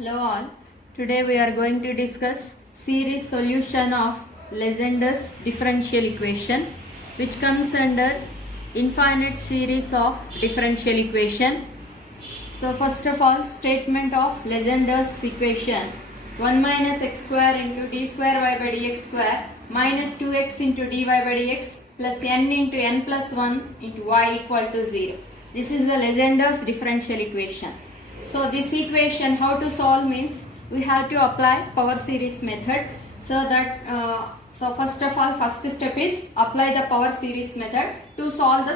Hello all. Today we are going to discuss series solution of Legendre's differential equation, which comes under infinite series of differential equation. So first of all, statement of Legendre's equation: 1 minus x square into d square y by dx square minus 2x into dy by dx plus n into n plus 1 into y equal to 0. This is the Legendre's differential equation. So this equation, how to solve means we have to apply power series method. So first of all, first step is apply the power series method to solve the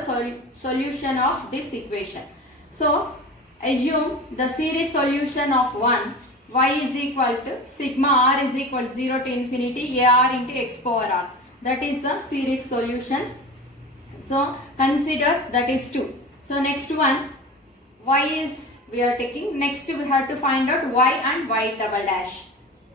solution of this equation. So assume the series solution of 1, y is equal to sigma r is equal to 0 to infinity ar into x power r. That is the series solution. So consider that is 2. So next one, y is we are taking. Next we have to find out y and y double dash.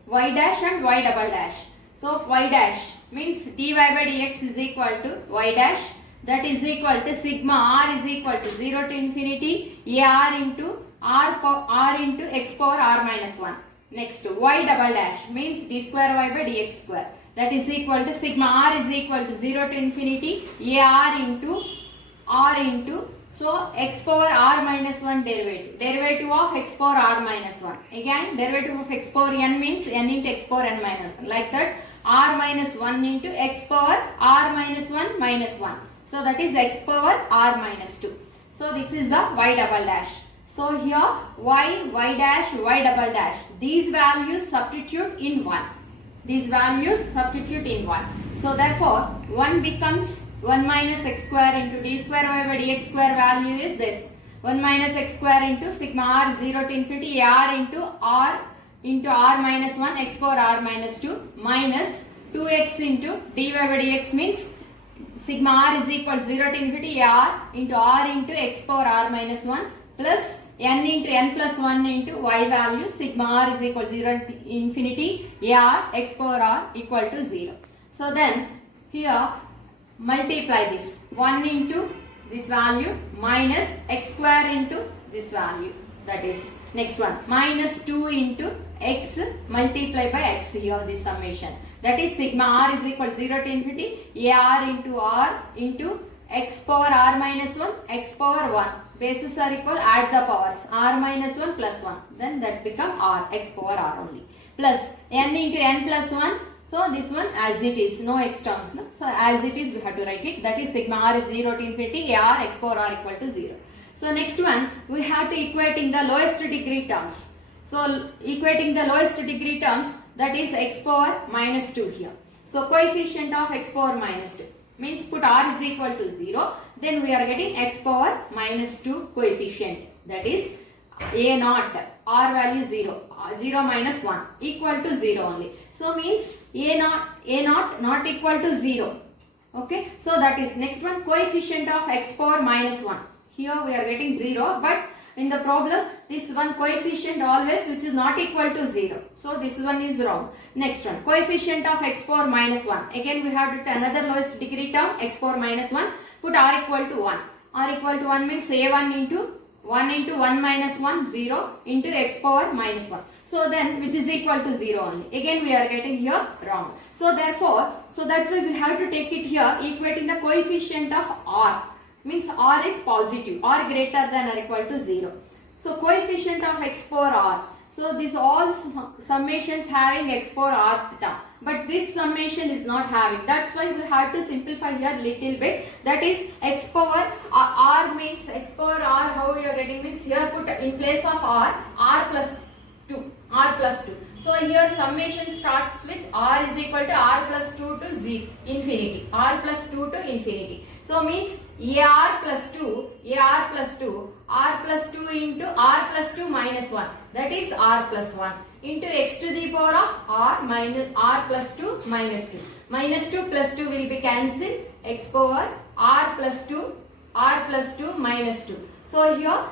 Y dash and y double dash. So y dash means dy by dx is equal to y dash, that is equal to sigma r is equal to 0 to infinity ar into r into x power r minus 1. Next y double dash means d square y by dx square, that is equal to sigma r is equal to 0 to infinity ar into so x power r minus 1 derivative of x power r minus 1. Again derivative of x power n means n into x power n minus 1. Like that r minus 1 into x power r minus 1 minus 1. So that is x power r minus 2. So this is the y double dash. So here y dash, y double dash. These values substitute in 1. These values substitute in 1. So therefore 1 becomes 1 minus x square into d square y by dx square value is this. 1 minus x square into sigma r 0 to infinity r into r minus 1 x power r minus 2 minus 2x into dy by dx means sigma r is equal to 0 to infinity r into x power r minus 1 plus n into n plus 1 into y value sigma r is equal to 0 to infinity r x power r equal to 0. So then here multiply this 1 into this value minus x square into this value, that is next one minus 2 into x multiply by x, here this summation, that is sigma r is equal to 0 to infinity r into x power r minus 1 x power 1, bases are equal, add the powers r minus 1 plus 1, then that become r x power r only, plus n into n plus 1. So this one as it is, no x terms. No? So as it is we have to write it, that is sigma r is 0 to infinity r x power r equal to 0. So next one we have to equating the lowest degree terms. So equating the lowest degree terms, that is x power minus 2 here. So coefficient of x power minus 2 means put r is equal to 0, then we are getting x power minus 2 coefficient, that is a naught, r value 0 minus 1 equal to 0 only. So means a naught not equal to 0. Okay, so that is next one coefficient of x power minus 1. Here we are getting 0, but in the problem this one coefficient always which is not equal to 0. So this one is wrong. Next one coefficient of x power minus 1. Again we have to take another lowest degree term x power minus 1. Put r equal to 1. R equal to 1 means a1 into 1 minus 1 0 into x power minus 1. So then which is equal to 0 only. Again we are getting here wrong. So therefore, so that's why we have to take it here equating the coefficient of r. Means r is positive, r greater than or equal to 0. So coefficient of x power r. So this all summations having x power r term. But this summation is not having. That's why we have to simplify here little bit. That is x power r means x power r, how you are getting means here put in place of r plus 2. R plus 2. So here summation starts with r is equal to r plus 2 to z infinity. R plus 2 to infinity. So means ar plus 2 into r plus 2 minus 1. That is r plus 1 into x to the power of r minus r plus 2 minus 2. Minus 2 plus 2 will be cancelled. X power r plus 2 minus 2. So here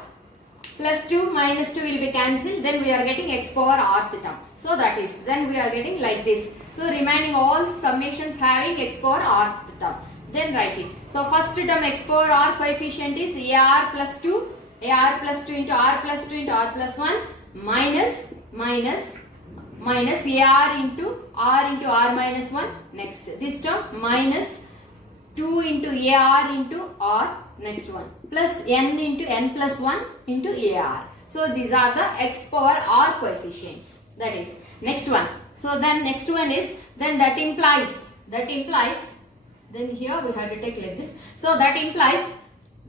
plus 2 minus 2 will be cancelled, then we are getting x power r term. So that is, then we are getting like this. So remaining all summations having x power r term. Then write it. So first term x power r coefficient is ar plus 2 into r plus 2 into r plus 1 minus AR into R minus 1. Next, this term minus 2 into AR into R, next one, plus N into N plus 1 into AR. So these are the x power R coefficients. That is next one. So then next one is, then that implies then here we have to take like this. So that implies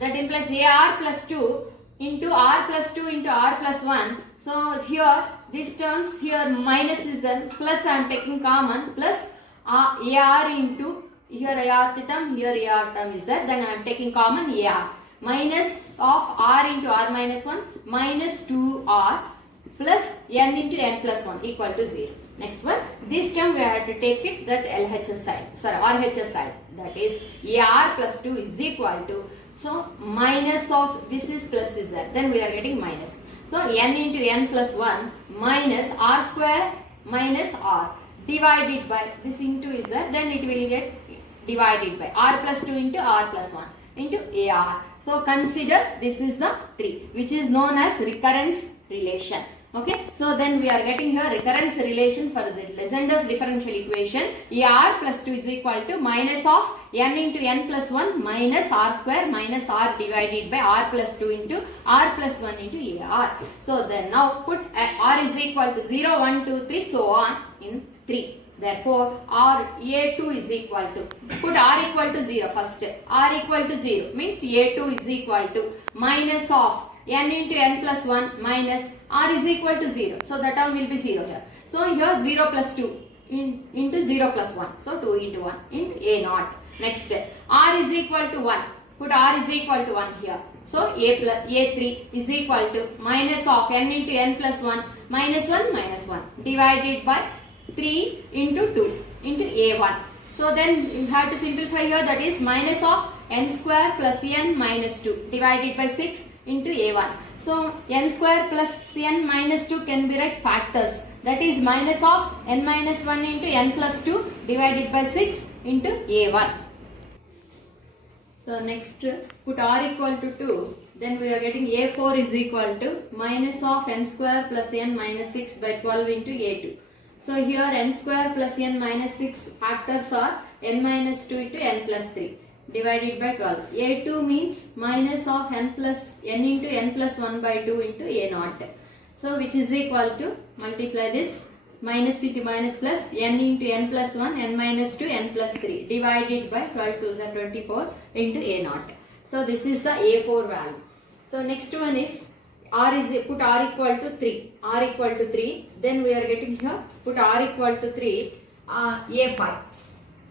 AR plus 2 into R plus 2 into R plus 1. So here these terms, here minus is then plus, I am taking common, plus AR into, here AR term, here AR term is there, then I am taking common AR, minus of R into R minus 1 minus 2R plus N into N plus 1 equal to 0. Next one, this term we have to take it that LHS side, sorry, RHS side, that is AR plus 2 is equal to, so minus of this is plus is there, then we are getting minus. So N into N plus 1 minus R square minus R divided by, this into is there, then it will get divided by R plus 2 into R plus 1 into AR. So consider this is the 3, which is known as recurrence relation. Okay, so then we are getting here recurrence relation for the Legendre's differential equation. AR plus 2 is equal to minus of N into N plus 1 minus R square minus R divided by R plus 2 into R plus 1 into AR. So then now put R is equal to 0, 1, 2, 3, so on in 3. Therefore, A2 is equal to, put R equal to 0 first. R equal to 0 means A2 is equal to minus of N into N plus 1 minus R is equal to 0. So that term will be 0 here. So here 0 plus 2 into 0 plus 1. So 2 into 1 into A naught. Next, R is equal to 1. Put R is equal to 1 here. So A3 is equal to minus of N into N plus 1 minus 1 minus 1 divided by 3 into 2 into A1. So then you have to simplify here, that is minus of N square plus N minus 2 divided by 6 into A1. So N square plus N minus 2 can be read factors, that is minus of N minus 1 into N plus 2 divided by 6 into A1. So next, put R equal to 2, then we are getting A4 is equal to minus of N square plus N minus 6 by 12 into A2. So here N square plus N minus 6 factors are N minus 2 into N plus 3 divided by 12. A2 means minus of N into N plus 1 by 2 into A naught. So which is equal to, multiply this, minus into minus plus, N into N plus 1, N minus 2, N plus 3 divided by 12 to the 24 into A naught. So this is the A4 value. So next one is, put R equal to 3. R equal to 3. Then we are getting here, put R equal to 3, A5.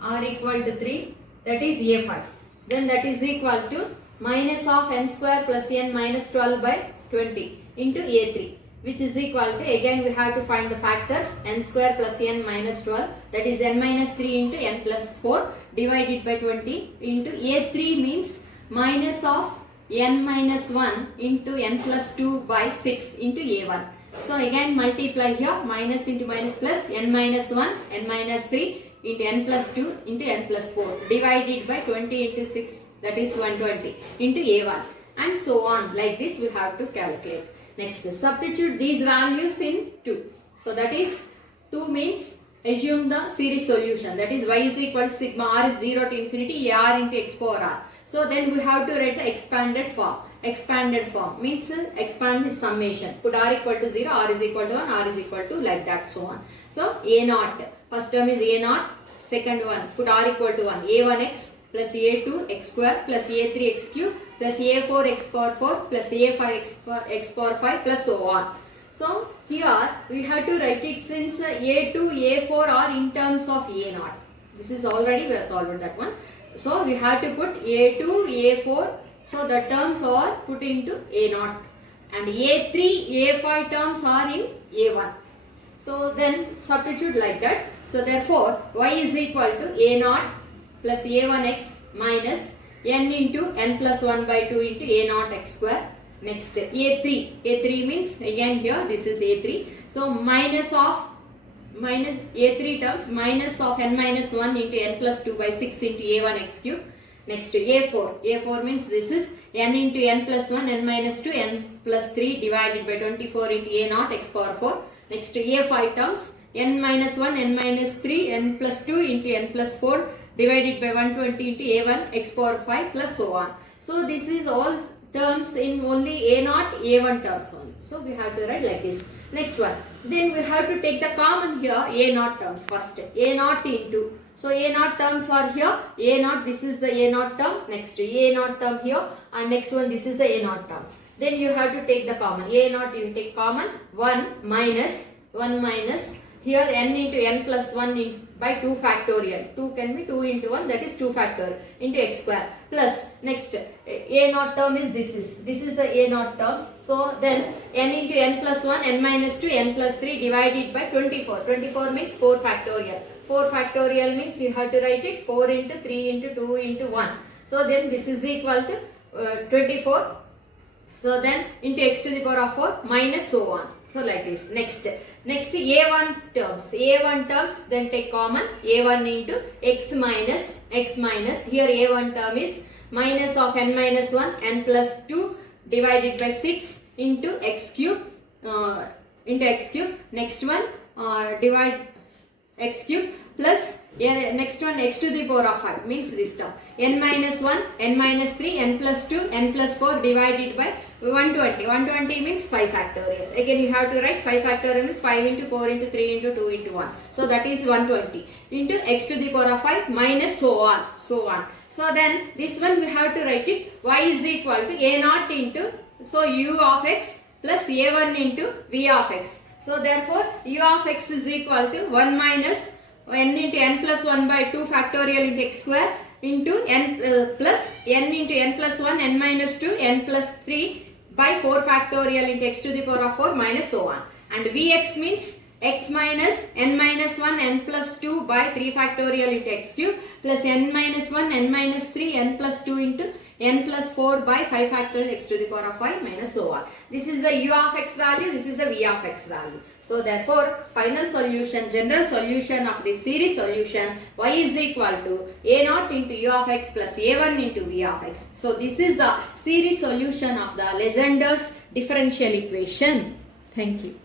R equal to 3, that is A5. Then that is equal to minus of N square plus N minus 12 by 20 into A3, which is equal to, again we have to find the factors, N square plus N minus 12, that is N minus 3 into N plus 4 divided by 20 into A3 means minus of N minus 1 into N plus 2 by 6 into A1. So again multiply here, minus into minus plus, N minus 1, N minus 3 into N plus 2 into N plus 4 divided by 20 into 6, that is 120 into A1, and so on. Like this we have to calculate. Next, substitute these values in 2. So that is 2 means assume the series solution, that is y is equal to sigma r is 0 to infinity AR into x power r. So then we have to write the expanded form. Expanded form means expand the summation. Put r equal to 0, r is equal to 1, r is equal to like that, so on. So A naught, first term is A naught, second one, put r equal to 1, A1x plus A2 x square plus A3 x cube plus A4 x power 4 plus A5 x power 5 plus so on. So here we have to write it, since A2, A4 are in terms of A naught. This is already we have solved that one. So we have to put A2, A4, so the terms are put into A naught, and A3, A5 terms are in A1. So then substitute like that. So therefore y is equal to A naught plus A1x minus N into N plus 1 by 2 into A naught x square. Next, A3 means again here this is A3. So minus A3 terms minus of N minus 1 into N plus 2 by 6 into A1 x cube. Next to A4 means this is n into n plus 1, n minus 2, n plus 3 divided by 24 into A naught x power 4. Next to A5 terms, n minus 1, n minus 3, n plus 2 into n plus 4 divided by 120 into A1 x power 5 plus so on. So this is all terms in only A naught, A1 terms only. So we have to write like this. Next one. Then we have to take the common here, A naught terms first. A naught into. So A naught terms are here. A naught, this is the A naught term. Next to A naught term here. And next one, this is the A naught terms. Then you have to take the common. A naught you take common. 1 minus here n into n plus 1 by 2 factorial. 2 can be 2 into 1, that is 2 factorial into x square plus next A naught term is this is the A naught terms. So then n into n plus 1, n minus 2, n plus 3 divided by 24. 24 means 4 factorial. 4 factorial means you have to write it 4 into 3 into 2 into 1. So then this is equal to 24. So then into x to the power of 4 minus so on. So like this. Next A1 terms, then take common. A1 into x minus here A1 term is minus of n minus 1, n plus 2 divided by 6 into x cube. Next one divide x cube plus next one x to the power of 5 means this term. N minus 1, n minus 3, n plus 2, n plus 4 divided by 120. 120 means 5 factorial. Again you have to write 5 factorial means 5 into 4 into 3 into 2 into 1. So that is 120 into x to the power of 5 minus so on. So then this one we have to write it y is equal to A naught into so u of x plus A1 into v of x. So therefore u of x is equal to 1 minus n into n plus 1 by 2 factorial into x square into n plus n into n plus 1, n minus 2, n plus 3 by 4 factorial into x to the power of 4 minus so on. And Vx means x minus n minus 1, n plus 2 by 3 factorial into x cube plus n minus 1, n minus 3, n plus 2 into n plus 4 by 5 factorial x to the power of 5 minus so on. This is the u of x value, this is the v of x value. So therefore, final solution, general solution of this series solution y is equal to A naught into u of x plus A1 into v of x. So this is the series solution of the Legendre's differential equation. Thank you.